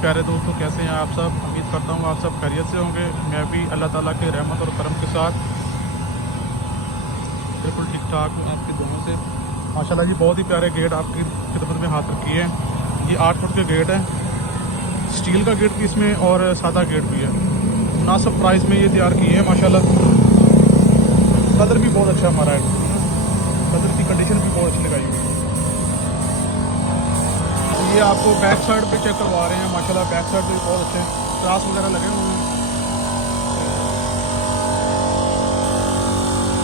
प्यारे दोस्तों, कैसे हैं आप सब। उम्मीद करता हूँ आप सब खैरियत से होंगे। मैं भी अल्लाह ताला के रहमत और करम के साथ बिल्कुल ठीक ठाक हूँ आपकी दुआओं से। माशाल्लाह जी, बहुत ही प्यारे गेट आपकी खिदमत में हाथ रखी है। ये 8 फुट के गेट हैं, स्टील का गेट भी इसमें और सादा गेट भी है। मुनासिब प्राइस में ये तैयार किए हैं माशाल्लाह। कलर भी बहुत अच्छा हमारा है, कलर की कंडीशन भी बहुत अच्छी लगाई हुई है। ये आपको बैक साइड पे चेक करवा रहे हैं। माशाल्लाह बैक साइड पे बहुत अच्छे क्रास वगैरह लगे हुए हैं।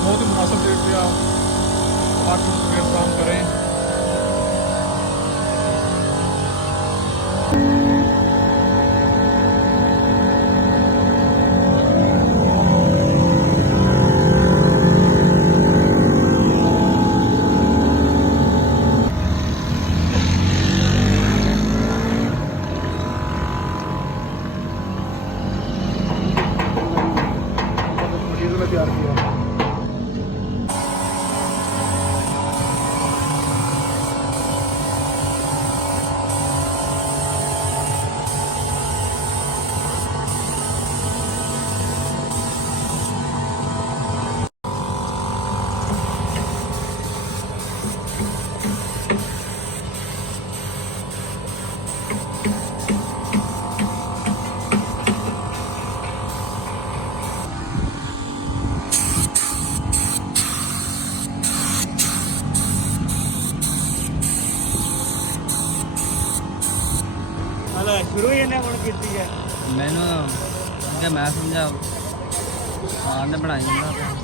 बहुत ही मुनासिब रेट पे आप 8 फुट गेट काम करें। मटीरियल में तैयार किया है। शुरू ही इन्हें की है मैनू क्या मैं समझा आने बनाई जाता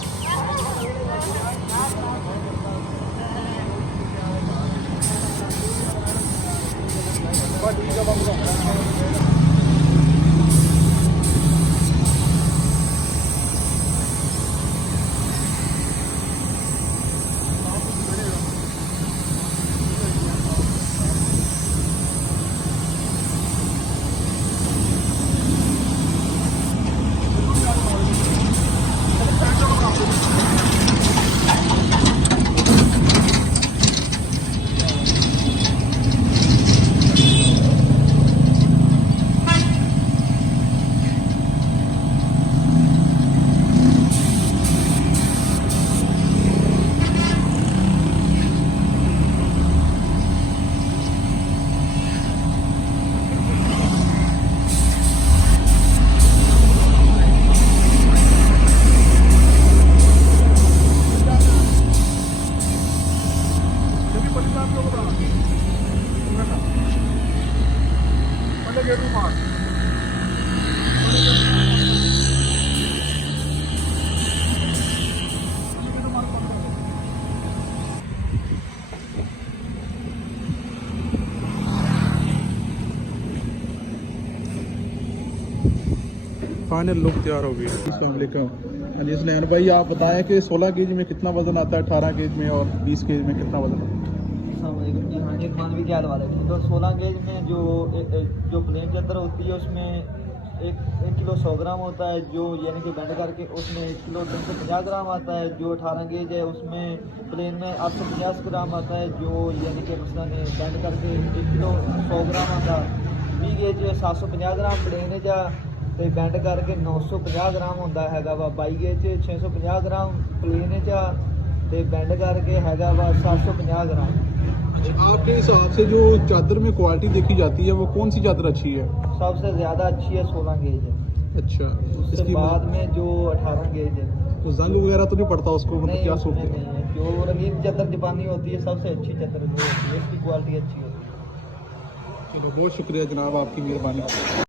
फाइनल लुक तैयार हो गई। अस्सलाम जी सुनैन भाई, आप बताएं कि 16 गेज में कितना वज़न आता है, 18 गेज में और 20 गेज में कितना वज़न आता है? हाँ जी, मानवी क्या वाले तो 16 गेज में जो प्लेन चद्दर होती है उसमें 1 किलो 100 ग्राम होता है, जो यानी कि बेंड करके उसमें 1 किलो 350 ग्राम आता है। जो 18 गेज है उसमें प्लेन में 850 ग्राम आता है, जो यानी कि मसलन बेंड करके 1 किलो 100 ग्राम आता है। 20 गेज 750 ग्राम प्लेन जा ਤੇ ਬੈਂਡ ਕਰਕੇ 950 ग्राम ਹੁੰਦਾ ਹੈਗਾ ਵਾ। 22 ਗੇਜ 650 ग्राम प्लेन ਚ ਤੇ ਬੈਂਡ ਕਰਕੇ ਹੈਗਾ ਵਾ 750 ग्राम। आपके हिसाब से जो चादर में क्वालिटी देखी जाती है वो कौन सी चादर अच्छी है? सबसे ज़्यादा अच्छी है 16 गेज है। अच्छा, उसके बाद में जो 18 गेज है तो जंग वगैरह तो नहीं पड़ता उसको? मतलब क्या उसमें सोचते नहीं हैं? है। जो रंगीन चादर जापानी होती है सबसे अच्छी चादर जो होती है, इसकी क्वालिटी अच्छी होती है। चलो बहुत शुक्रिया जनाब, आपकी मेहरबानी।